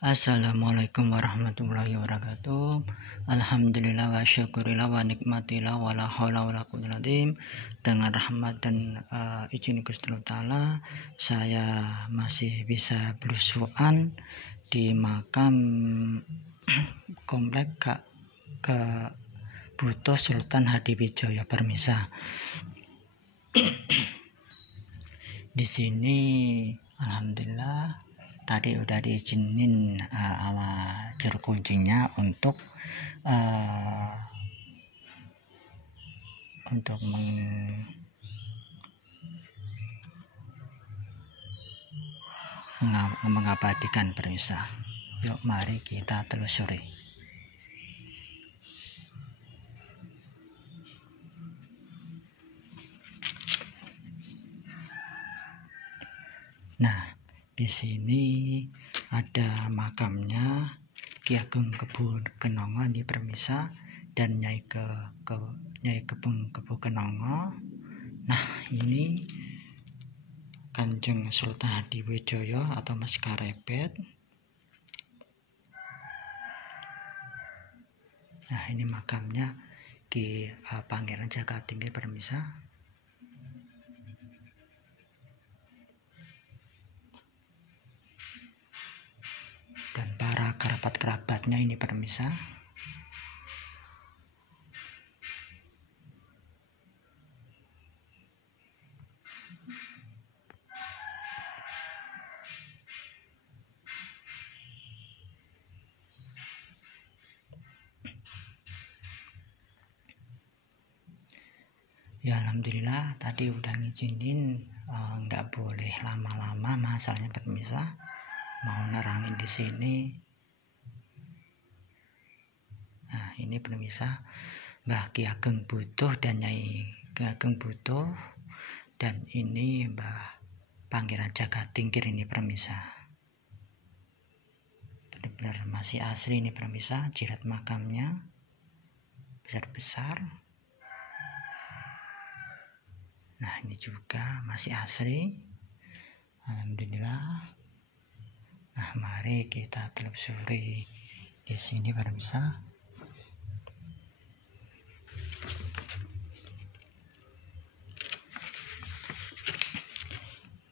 Assalamualaikum warahmatullahi wabarakatuh. Alhamdulillah wa syukurillah wa nikmatillah wa la haula wa la quwwata illa billah. Dengan rahmat dan izin Gusti Allah Ta'ala, saya masih bisa belusuan di makam komplek ke Butuh Sultan Hadiwijaya Permisa. Di sini alhamdulillah tadi udah diizinin sama juru kuncinya untuk mengabadikan permisa. Yuk mari kita telusuri. Nah, di sini ada makamnya Ki Ageng Kebu Kenongo di Permisa dan Nyai Kebu Kenongo. Nah, ini Kanjeng Sultan Hadiwijaya atau Mas Karepet. Nah, ini makamnya Ki Pangeran Jagatingkir Permisa. Dan para kerabat-kerabatnya ini Permisa. Ya alhamdulillah tadi udah ngizinin nggak boleh lama-lama masalahnya Permisa. Mau nerangin di sini. Nah, ini Permisa Mbah Ki Ageng Butuh dan Nyai Ki Ageng Butuh, dan ini Mbah Pangeran Jagatingkir ini Permisa. Benar-benar masih asli ini Permisa, jirat makamnya besar-besar. Nah, ini juga masih asli. Alhamdulillah. Nah, mari kita telusuri di sini Permisa.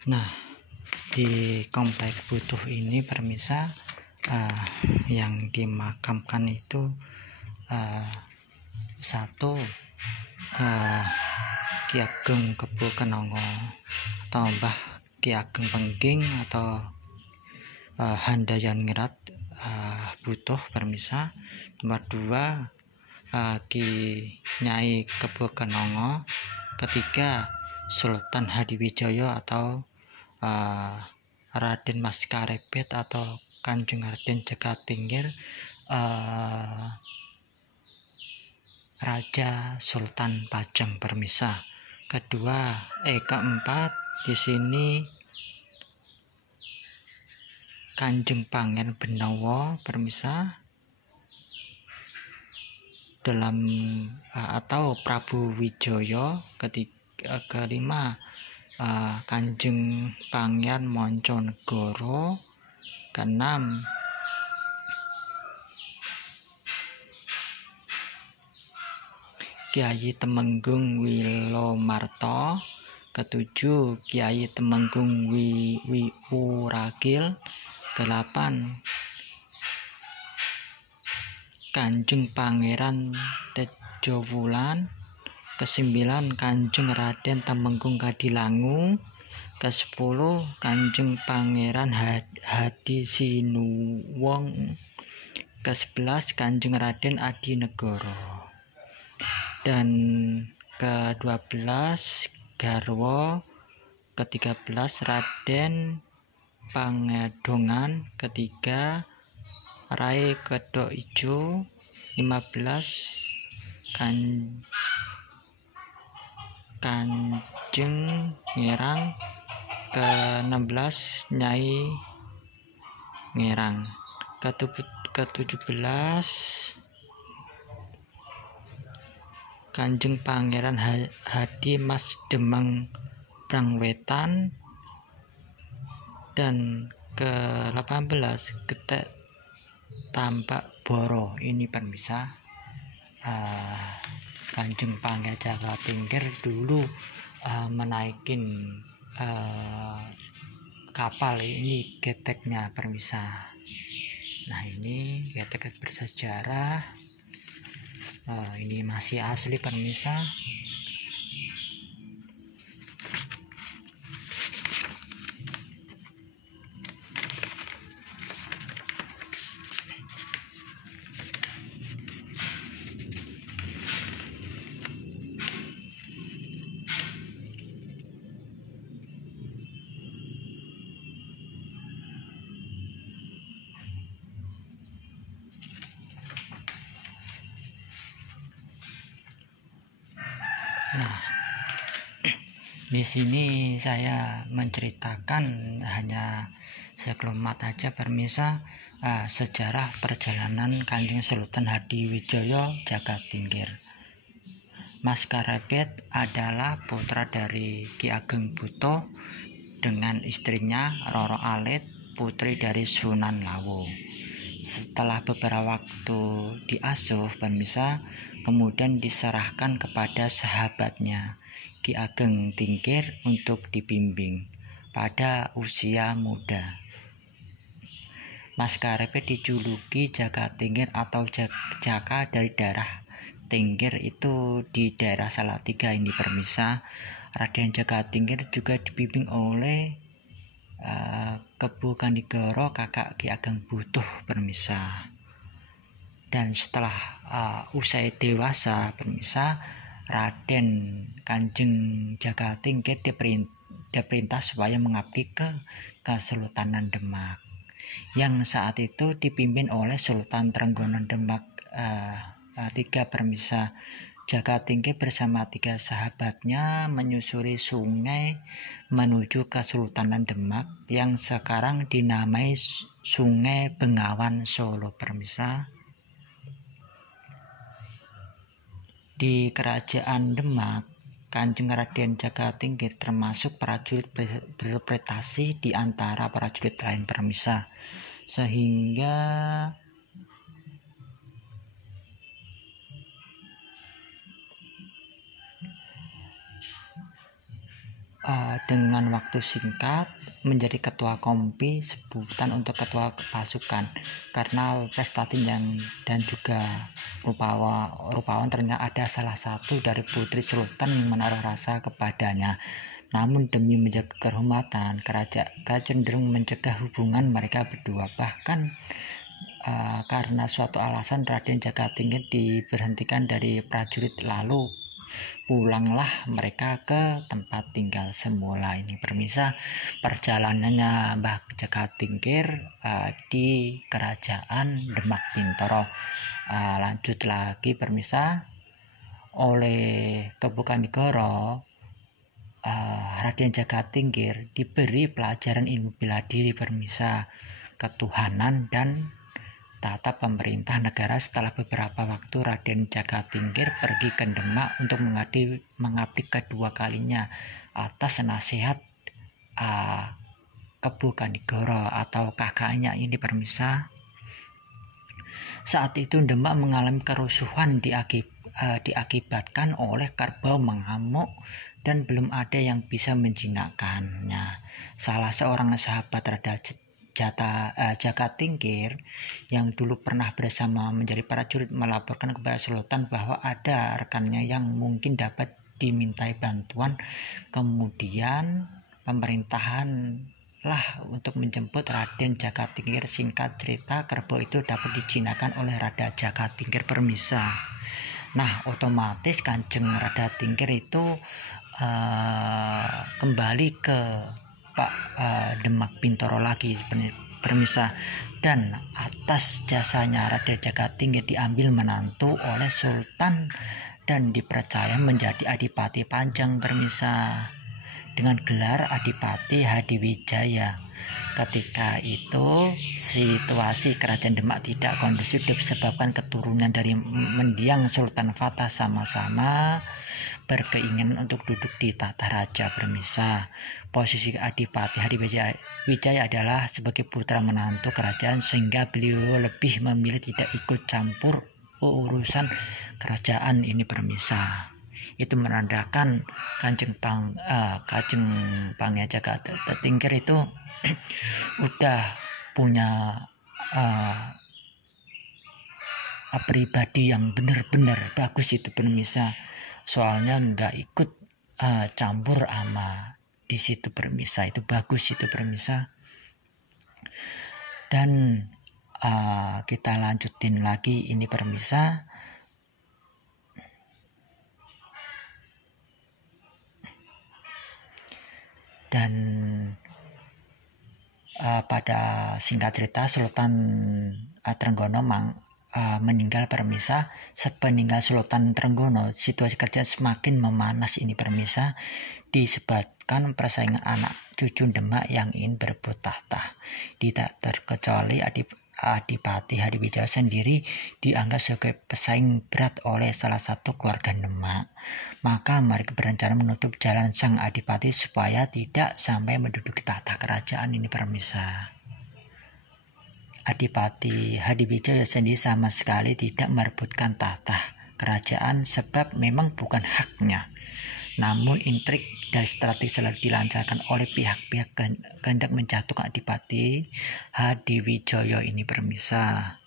Nah, di komplek Butuh ini Permisa yang dimakamkan itu satu Ki Ageng Kebu Kenongo atau Mbah Ki Ageng Pengging atau Handayanirat Butuh Permisa. Nomor 2 Ki Nyai Kebu Kenongo. Ketiga Sultan Hadiwijaya atau Raden Mas Karepet atau Kanjeng Raden Jagatingkir Raja Sultan Pajang Permisa. Keempat di sini Kanjeng Pangeran Benawa Permisa dalam atau Prabu Wijaya. Kelima Kanjeng Pangeran Monconegoro. Keenam Kiai Temenggung Wilomarto. Ketujuh Kiai Temenggung Wuragil. Ke-8 Kanjeng Pangeran Tejowulan. Ke-9 Kanjeng Raden Temenggung Kadilangu. Ke-10 Kanjeng Pangeran Hadisinuwung. Ke-11 Kanjeng Raden Adinegoro. Dan ke-12 Garwo. Ke-13 Raden Pangedongan. Ke-3 Rai Kedok Ijo. 15 Kanjeng Ngerang. Ke-16 Nyai Ngerang. Ke-17 Kanjeng Pangeran Hadi Mas Demang Brangwetan. Dan ke-18 tampak boro ini permisa. Kanjeng Pangeran Jakatingkir dulu menaikin kapal ini geteknya permisa. Nah, ini getek bersejarah. Ini masih asli permisa. Nah, di sini saya menceritakan hanya sekelemat aja permisa sejarah perjalanan Kanjeng Sultan Hadiwijaya Jakatingkir. Mas Karepet adalah putra dari Ki Ageng Buto dengan istrinya Roro Alit, putri dari Sunan Lawu. Setelah beberapa waktu diasuh permisa, kemudian diserahkan kepada sahabatnya Ki Ageng Tingkir untuk dibimbing pada usia muda. Mas Karepet dijuluki Jakatingkir atau Jaka dari daerah Tingkir itu di daerah Salatiga ini permisa. Raden Jakatingkir juga dibimbing oleh Kebu Kanigoro kakak Ki Ageng Butuh permisa. Dan setelah usai dewasa permisa, Raden Kanjeng Jakatingkir diperintah supaya mengabdi ke Kesultanan Demak yang saat itu dipimpin oleh Sultan Trenggono Demak III permisa. Jakatingkir bersama 3 sahabatnya menyusuri sungai menuju Kesultanan Demak yang sekarang dinamai Sungai Bengawan Solo permisa. Di Kerajaan Demak, Kanjeng Raden Jakatingkir termasuk prajurit berprestasi di antara prajurit lain permisa, sehingga dengan waktu singkat menjadi ketua kompi, sebutan untuk ketua pasukan karena prestasi dan juga rupawan ternyata ada salah satu dari putri sultan yang menaruh rasa kepadanya. Namun demi menjaga kehormatan, kerajaan cenderung mencegah hubungan mereka berdua. Bahkan karena suatu alasan Raden Jakatingkir diberhentikan dari prajurit, lalu pulanglah mereka ke tempat tinggal semula ini permisa. Perjalanannya Mbah Jakatingkir di Kerajaan Demak Bintoro. Lanjut lagi permisa, oleh Kebu Kanigoro, Raden Jakatingkir diberi pelajaran ilmu bela diri permisa, ketuhanan dan tata pemerintah negara. Setelah beberapa waktu Raden Jakatingkir pergi ke Demak untuk mengabdi kedua kalinya atas nasihat Kebu Kanigoro atau kakaknya ini permisa. Saat itu Demak mengalami kerusuhan diakibatkan oleh kerbau mengamuk dan belum ada yang bisa menjinakkannya. Salah seorang sahabat Raden Jakatingkir yang dulu pernah bersama menjadi prajurit melaporkan kepada Sultan bahwa ada rekannya yang mungkin dapat dimintai bantuan. Kemudian pemerintahan untuk menjemput Raden Jakatingkir. Singkat cerita, kerbau itu dapat dijinakkan oleh Raden Jakatingkir permisa. Nah, otomatis Kanjeng Raden Tingkir itu kembali ke Demak Bintoro lagi permisa, dan atas jasanya Raden Jakatingkir diambil menantu oleh Sultan dan dipercaya menjadi Adipati Panjang permisa. dengan gelar Adipati Hadiwijaya. Ketika itu situasi kerajaan Demak tidak kondusif disebabkan keturunan dari mendiang Sultan Fatah sama-sama berkeinginan untuk duduk di tahta raja permisa. Posisi Adipati Hadiwijaya adalah sebagai putra menantu kerajaan, sehingga beliau lebih memilih tidak ikut campur urusan kerajaan ini permisa. Itu menandakan Kanjeng Pangeran Jagat Tingkir itu udah punya pribadi yang benar-benar bagus itu permisa, soalnya nggak ikut campur ama di situ permisa. Itu bagus itu permisa. Dan kita lanjutin lagi ini permisa. Dan pada singkat cerita Sultan Trenggono meninggal permisa. Sepeninggal Sultan Trenggono, situasi kerajaan semakin memanas ini permisa, disebabkan persaingan anak cucu Demak yang ingin berebut tahta. Tidak terkecuali Adipati Hadiwijaya sendiri dianggap sebagai pesaing berat oleh salah satu keluarga Demak. Maka mereka berencana menutup jalan sang Adipati supaya tidak sampai menduduki tahta kerajaan ini permisa. Adipati Hadiwijaya sendiri sama sekali tidak merebutkan tahta kerajaan sebab memang bukan haknya. Namun intrik dan strategi selalu dilancarkan oleh pihak-pihak kehendak menjatuhkan Adipati Hadiwijaya ini permisa.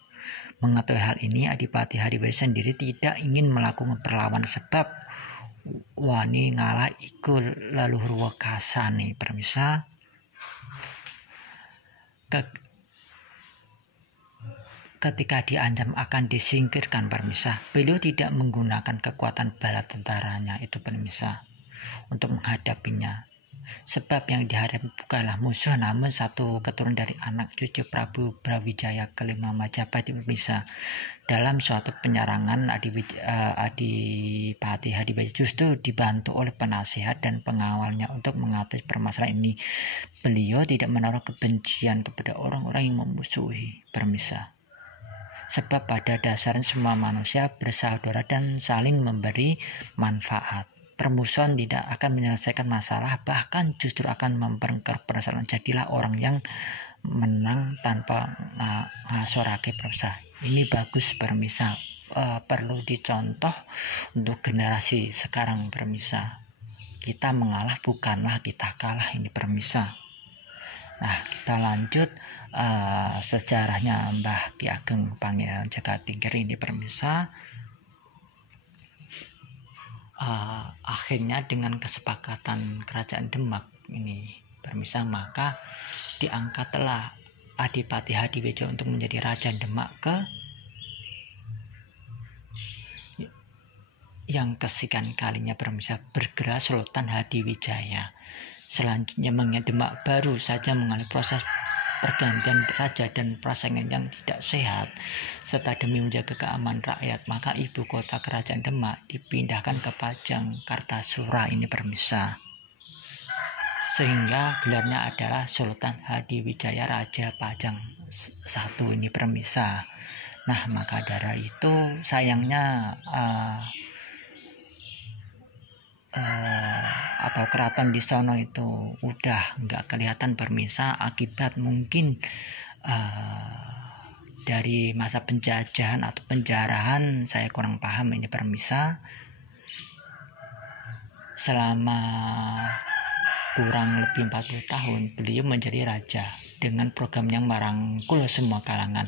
Mengetahui hal ini, Adipati Hadiwijaya sendiri tidak ingin melakukan perlawanan sebab wani ngalah iku leluhur kasane permisa. Ketika diancam akan disingkirkan permisa, beliau tidak menggunakan kekuatan bala tentaranya itu permisa untuk menghadapinya. Sebab yang dihadapi bukanlah musuh, namun satu keturunan dari anak cucu Prabu Brawijaya kelima Majapahit permisa. Dalam suatu penyerangan, Adipati Hadiwijaya justru dibantu oleh penasehat dan pengawalnya untuk mengatasi permasalahan ini. Beliau tidak menaruh kebencian kepada orang-orang yang memusuhi permisa. Sebab pada dasarnya semua manusia bersaudara dan saling memberi manfaat. Permusuhan tidak akan menyelesaikan masalah, bahkan justru akan memperkeruh permasalahan. Jadilah orang yang menang tanpa ngasorake permisa. Ini bagus permisa, perlu dicontoh untuk generasi sekarang permisa. Kita mengalah bukanlah kita kalah ini permisa. Nah, kita lanjut sejarahnya Mbah Ki Ageng Pangeran Jagat Tingkir ini permisa. Akhirnya dengan kesepakatan kerajaan Demak ini permisa, maka diangkatlah Adipati Hadiwijaya untuk menjadi Raja Demak yang kesekian kalinya permisa. Bergerak Sultan Hadiwijaya. Selanjutnya mengingat Demak baru saja mengalami proses pergantian raja dan persaingan yang tidak sehat, serta demi menjaga keamanan rakyat, maka ibu kota kerajaan Demak dipindahkan ke Pajang Kartasura ini permisa. Sehingga gelarnya adalah Sultan Hadiwijaya Raja Pajang I ini permisa. Nah, maka dari itu sayangnya atau keraton di sono itu udah nggak kelihatan permisa, akibat mungkin dari masa penjajahan atau penjarahan, saya kurang paham ini permisa. Selama kurang lebih 40 tahun beliau menjadi raja dengan program yang merangkul semua kalangan,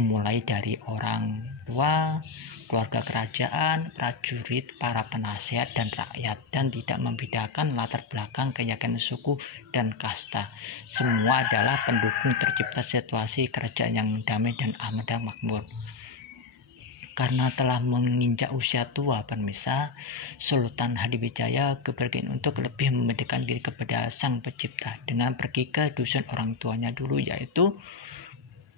mulai dari orang tua, keluarga kerajaan, prajurit, para penasehat, dan rakyat, dan tidak membedakan latar belakang, keyakinan suku, dan kasta. Semua adalah pendukung tercipta situasi kerajaan yang damai dan aman dan makmur. Karena telah menginjak usia tua permisa, Sultan Hadiwijaya keberanian untuk lebih membedakan diri kepada Sang Pencipta dengan pergi ke dusun orang tuanya dulu, yaitu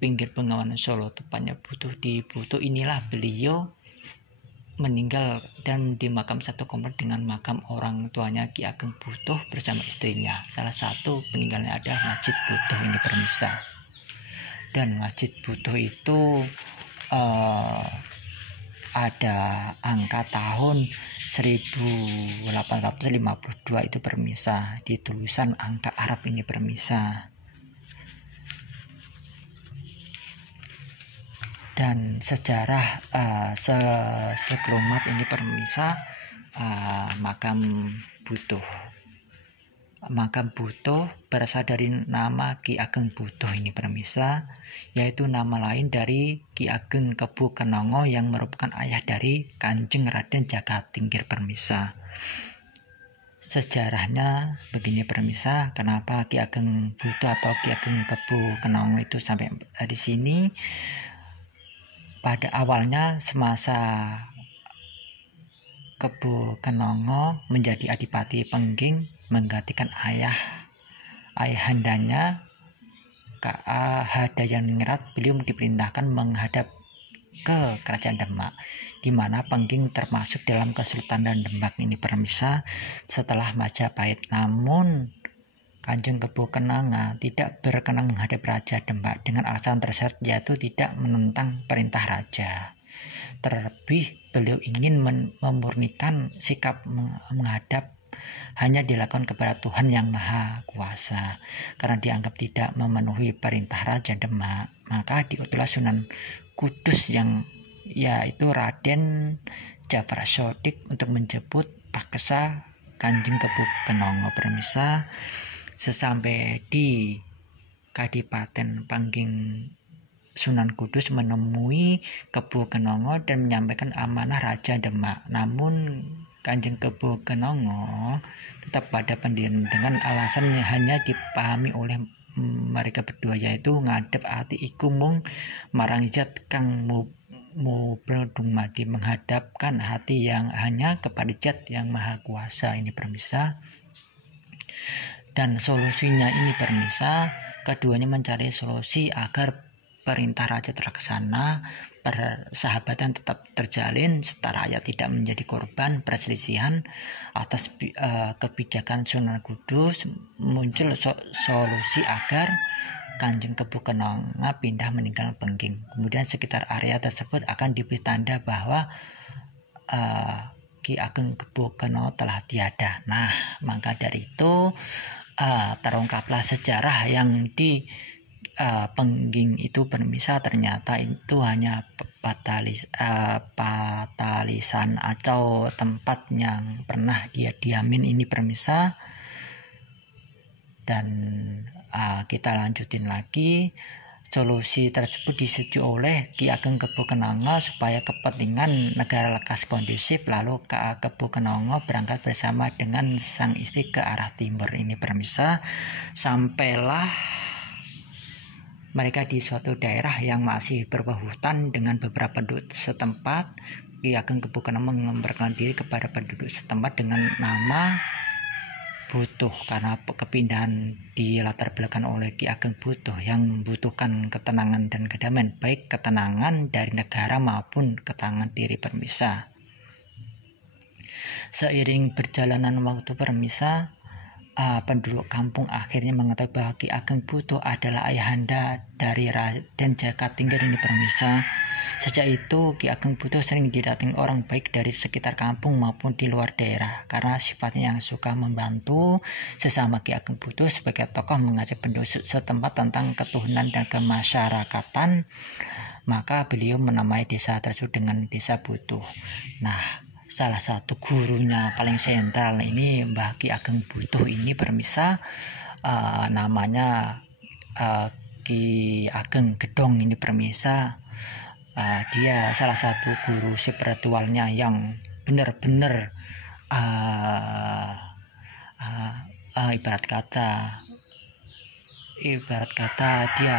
pinggir Bengawan Solo, tepatnya di Butuh. Inilah beliau meninggal dan dimakam satu komplek dengan makam orang tuanya Ki Ageng Butuh bersama istrinya. Salah satu peninggalnya adalah Masjid Butuh ini permisa. Dan Masjid Butuh itu ada angka tahun 1852 itu permisa, di tulisan angka Arab ini permisa. Dan sejarah sekrumat ini permisa, makam Butuh berasal dari nama Ki Ageng Butuh ini permisa, yaitu nama lain dari Ki Ageng Kebu Kenongo yang merupakan ayah dari Kanjeng Raden Jagatingkir permisa. Sejarahnya begini permisa, kenapa Ki Ageng Butuh atau Ki Ageng Kebu Kenongo itu sampai di sini. Pada awalnya semasa Kebu Kenongo menjadi Adipati Pengging menggantikan ayahandanya K.A. Hadayaningrat, beliau diperintahkan menghadap ke Kerajaan Demak, di mana Pengging termasuk dalam Kesultanan Demak ini permisa setelah Majapahit. Namun Kanjeng Kebu Kenanga tidak berkenan menghadap Raja Demak dengan alasan tersebut, yaitu tidak menentang perintah raja. Terlebih beliau ingin memurnikan sikap menghadap hanya dilakukan kepada Tuhan yang Maha Kuasa. Karena dianggap tidak memenuhi perintah Raja Demak, maka diutuslah Sunan Kudus yang yaitu Raden Jafar Sodik untuk menjemput paksa Kanjeng Kebu Kenongo permisa. Sesampai di Kadipaten Pengging, Sunan Kudus menemui Kebu Kenongo dan menyampaikan amanah Raja Demak. Namun Kanjeng Kebu Kenongo tetap pada pendirian dengan alasan yang hanya dipahami oleh mereka berdua, yaitu ngadep ati iku mung marang zat kang mubledung mati, menghadapkan hati yang hanya kepada zat yang Maha Kuasa ini permisa. Dan solusinya ini permisa, keduanya mencari solusi agar perintah raja terlaksana, persahabatan tetap terjalin, serta rakyat tidak menjadi korban perselisihan. Atas kebijakan Sunan Kudus muncul solusi agar Kanjeng Kebu Kenongo pindah meninggal Pengging. Kemudian sekitar area tersebut akan diberi tanda bahwa Ki Ageng Kebu Kenongo telah tiada. Nah, maka dari itu terungkaplah sejarah yang di Pengging itu permisa ternyata itu hanya patalisan atau tempat yang pernah dia diamin ini permisa. Dan kita lanjutin lagi. Solusi tersebut disetujui oleh Ki Ageng Kebu Kenongo supaya kepentingan negara lekas kondusif. Lalu Kebu Kenongo berangkat bersama dengan sang istri ke arah timur ini permisa. Sampailah mereka di suatu daerah yang masih berhutan dengan beberapa penduduk setempat. Ki Ageng Kebu Kenongo memperkenalkan diri kepada penduduk setempat dengan nama Butuh, karena kepindahan di latar belakang oleh Ki Ageng Butuh yang membutuhkan ketenangan dan kedamaian, baik ketenangan dari negara maupun ketenangan diri permisa. Seiring berjalanan waktu permisa, penduduk kampung akhirnya mengetahui bahwa Ki Ageng Butuh adalah ayahanda dari Raden Jagatingkir ini permisa. Sejak itu Ki Ageng Butuh sering didatangi orang baik dari sekitar kampung maupun di luar daerah karena sifatnya yang suka membantu sesama. Ki Ageng Butuh sebagai tokoh mengajak penduduk setempat tentang ketuhanan dan kemasyarakatan, maka beliau menamai desa tersebut dengan Desa Butuh. Nah, salah satu gurunya paling sentral ini Mbah Ki Ageng Butuh ini permisa, namanya Ki Ageng Gedong ini permisa. Dia salah satu guru spiritualnya yang benar-benar ibarat kata dia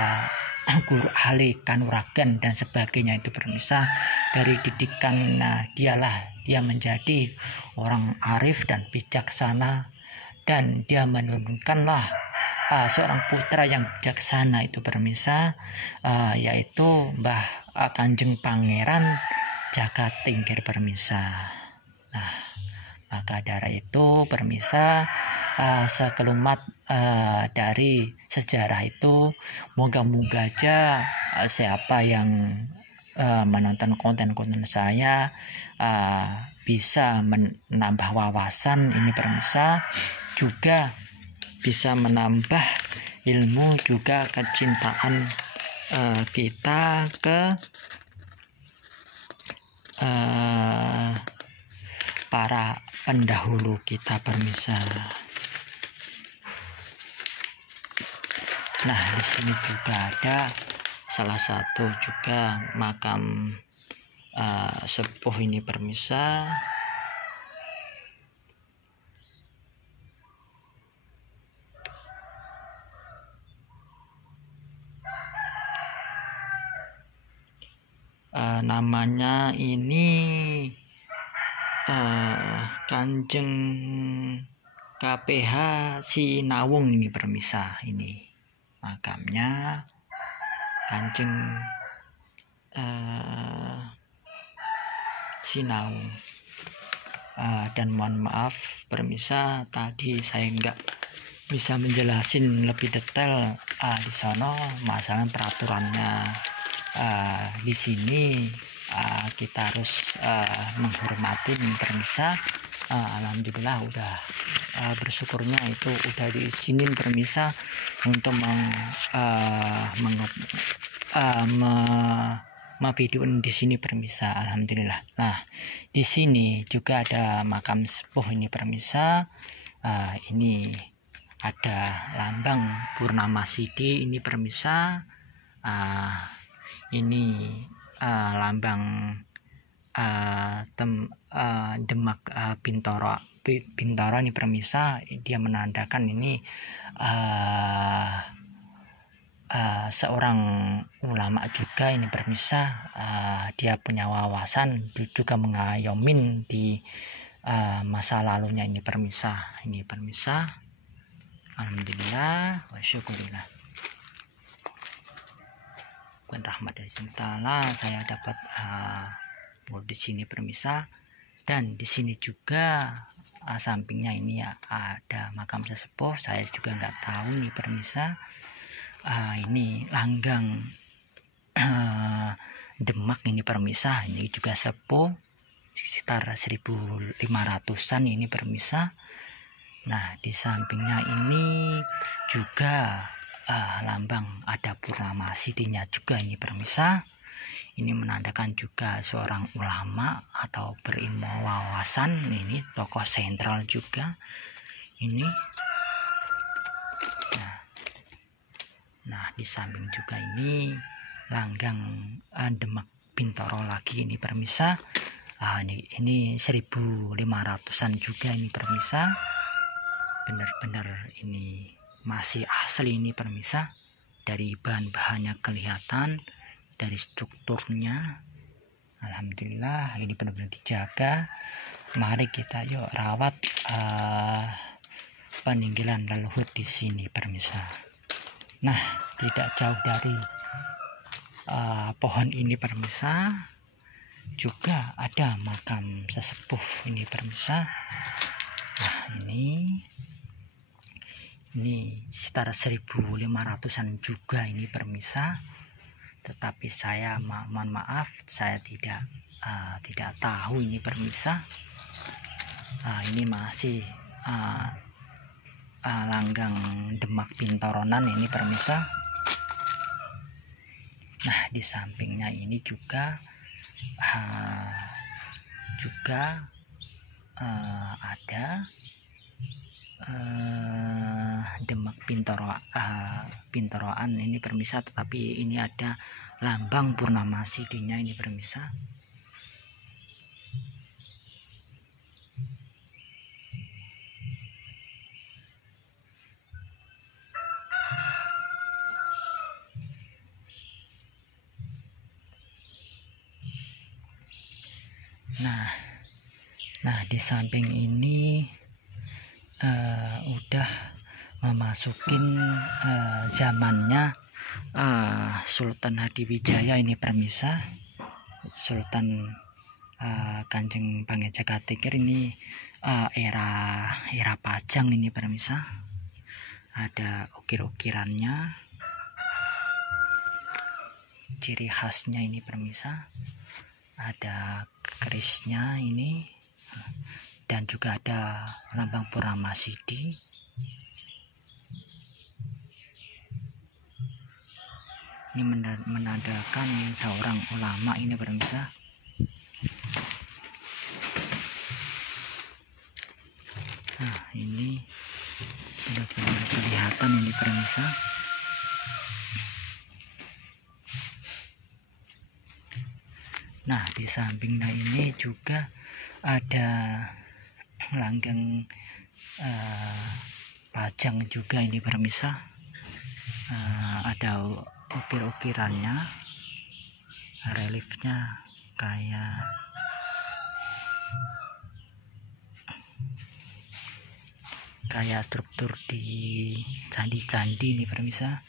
guru ahli kanuragan dan sebagainya itu permisa. Dari didikan dia menjadi orang arif dan bijaksana, dan dia menurunkanlah seorang putra yang bijaksana itu permisa, yaitu Mbah Kanjeng Pangeran jagat tingkir permisa. Nah, maka dari itu permisa, sekelumat dari sejarah itu, moga-moga aja siapa yang menonton konten-konten saya bisa menambah wawasan ini permisa, juga bisa menambah ilmu, juga kecintaan kita ke para pendahulu kita permisa. Nah, di sini juga ada salah satu juga makam sepuh ini permisa. Namanya ini Kanjeng KPH Sinawung ini permisa. Ini makamnya Kanjeng Sinawung. Dan mohon maaf permisa, tadi saya nggak bisa menjelasin lebih detail di sana masalah peraturannya. Di sini kita harus menghormati permisa. Alhamdulillah udah bersyukurnya itu udah diizinin permisa untuk videoin di sini permisa. Alhamdulillah. Nah, di sini juga ada makam sepuh ini permisa. Ini ada lambang Purnama Sidi ini permisa. Ini lambang Demak Bintoro ini permisa. Dia menandakan ini seorang ulama juga ini permisa. Dia punya wawasan, juga mengayomin di masa lalunya ini permisa. Ini permisa. Alhamdulillah wa syukurillah. Bukan rahmat dari Allah, saya dapat di sini permisa. Dan di sini juga sampingnya ini ada makam sesepuh. Saya juga nggak tahu nih permisa. Ini langgang Demak ini permisa. Ini juga sepuh sekitar 1500-an ini permisa. Nah, di sampingnya ini juga lambang ada Purnama Sidinya juga ini permisa. Ini menandakan juga seorang ulama atau berilmu wawasan. Ini tokoh sentral juga ini. Nah, di samping juga ini langgang Demak Bintoro lagi ini permisa. Ini 1500-an juga ini permisa. Benar-benar ini masih asli ini permisa. Dari bahan-bahannya kelihatan, dari strukturnya. Alhamdulillah ini benar-benar dijaga. Mari kita yuk rawat peninggalan leluhur di sini permisa. Nah, tidak jauh dari pohon ini permisa juga ada makam sesepuh ini permisa. Nah, ini sekitar 1500-an juga ini permisa. Tetapi saya mohon maaf, saya tidak tahu ini permisa. Ini masih langgang Demak Bintoronan ini permisa. Nah, di sampingnya ini juga ada Demak Bintoroan ini permisa, tetapi ini ada lambang Purnama Sidinya ini permisa. Nah, di samping ini udah memasukin zamannya Sultan Hadiwijaya ini permisa. Sultan Kanjeng Pangeran Jagatikir ini era Pajang ini pemirsa. Ada ukir-ukirannya, ciri khasnya ini pemirsa. Ada kerisnya ini, dan juga ada lambang Purnama Sidi. Ini menandakan seorang ulama ini pemirsa. Nah, ini benar-benar kelihatan ini pemirsa. Nah, di sampingnya ini juga ada langgeng Pajang juga ini pemirsa. Ada ukir-ukirannya, reliefnya kayak struktur di candi-candi ini pemirsa.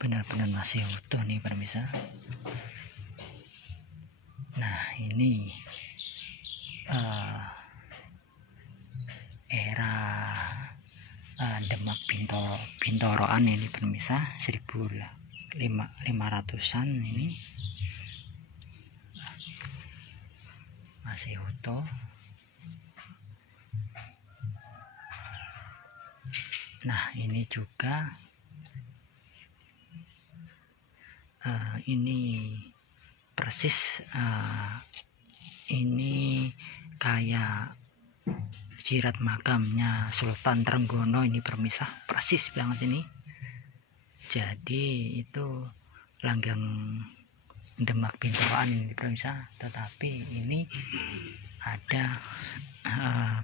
Benar-benar masih utuh nih pemirsa. Nah, ini era Demak Bintoroan ini pemirsa, 1500-an ini masih utuh. Nah, ini juga ini persis ini kayak jirat makamnya Sultan Trenggono ini pemirsa, persis banget ini. Jadi itu langgeng Demak Bintoroan ini pemirsa, tetapi ini ada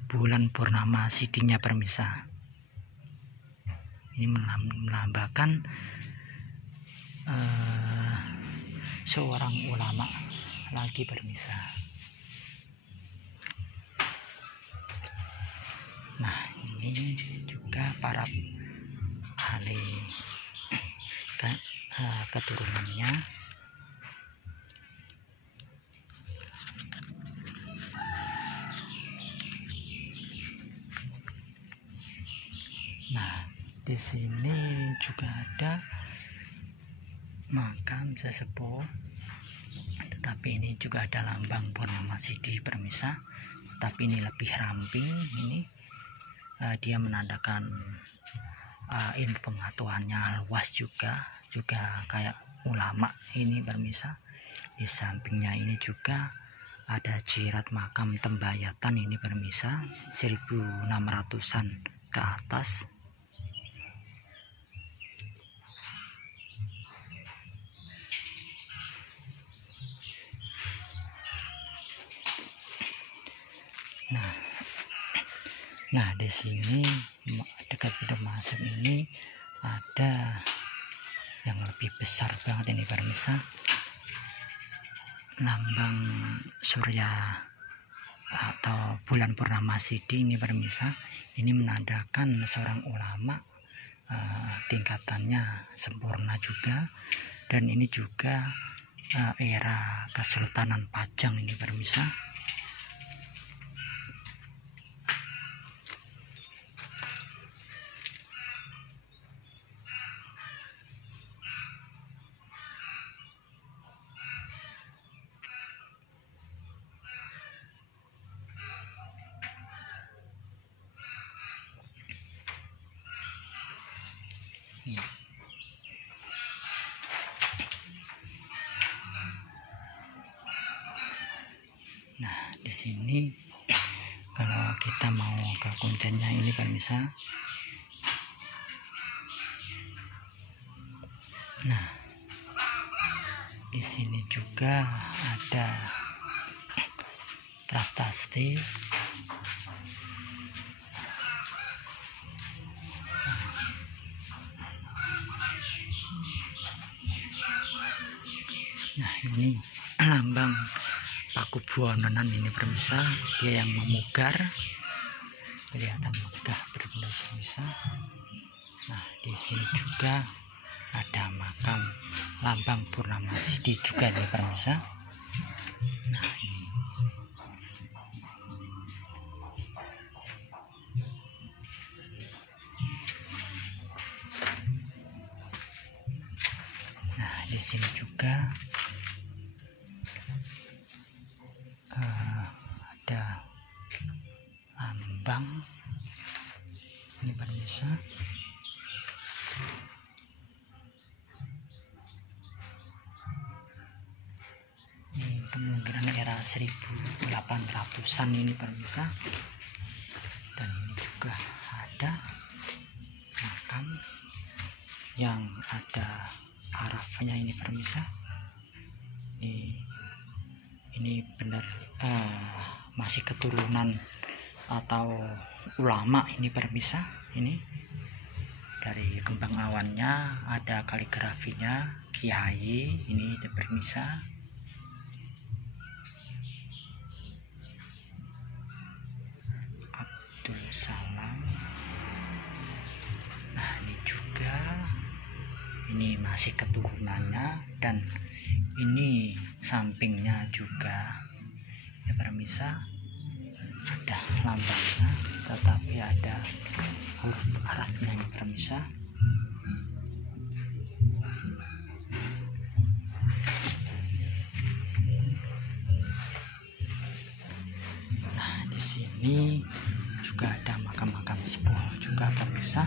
bulan purnama sidinya pemirsa. Ini melambangkan seorang ulama lagi pemirsa. Nah, ini juga para ahli keturunannya. Nah, di sini juga ada makam sesepuh, tetapi ini juga ada lambang Purnama Sidi pemirsa, tapi ini lebih ramping. Ini dia menandakan ilmu pengetahuannya luas juga kayak ulama ini pemirsa. Di sampingnya ini juga ada jirat makam Tembayatan ini pemirsa, 1600-an ke atas. Nah, di sini dekat pintu masuk ini ada yang lebih besar banget ini pemirsa, lambang surya atau bulan purnama sidi ini pemirsa. Ini menandakan seorang ulama, tingkatannya sempurna juga, dan ini juga era Kesultanan Pajang ini pemirsa. Nah, di sini kalau kita mau ke kuncinya ini pemirsa. Nah, di sini juga ada prasasti. Ini lambang Pakubuwonan ini pemirsa, dia yang memugar, kelihatan megah benar-benar pemirsa. Nah, di sini juga ada makam lambang Purnamasidi juga nih pemirsa. Nah, ini. Nah, di sini juga ada lambang ini pemirsa. Ini kemungkinan era 1800-an ini pemirsa. Dan ini juga ada makam yang ada arafnya ini pemirsa. Ini benar masih keturunan atau ulama ini pemirsa. Ini dari kembang awannya ada kaligrafinya kiai ini pemirsa. Abdul Salam. Nah, ini juga ini masih keturunannya, dan ini sampingnya juga ya pemirsa ada lambangnya, tetapi ada huruf Arabnya ini pemirsa. Nah, di sini juga ada makam-makam sepuh juga pemirsa.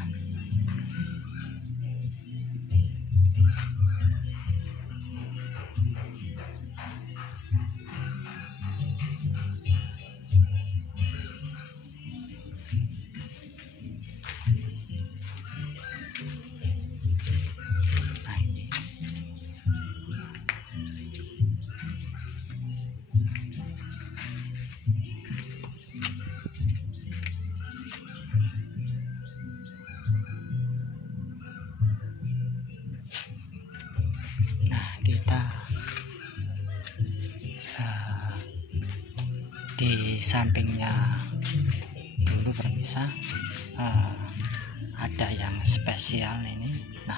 Kita di sampingnya dulu pemirsa ada yang spesial ini. Nah,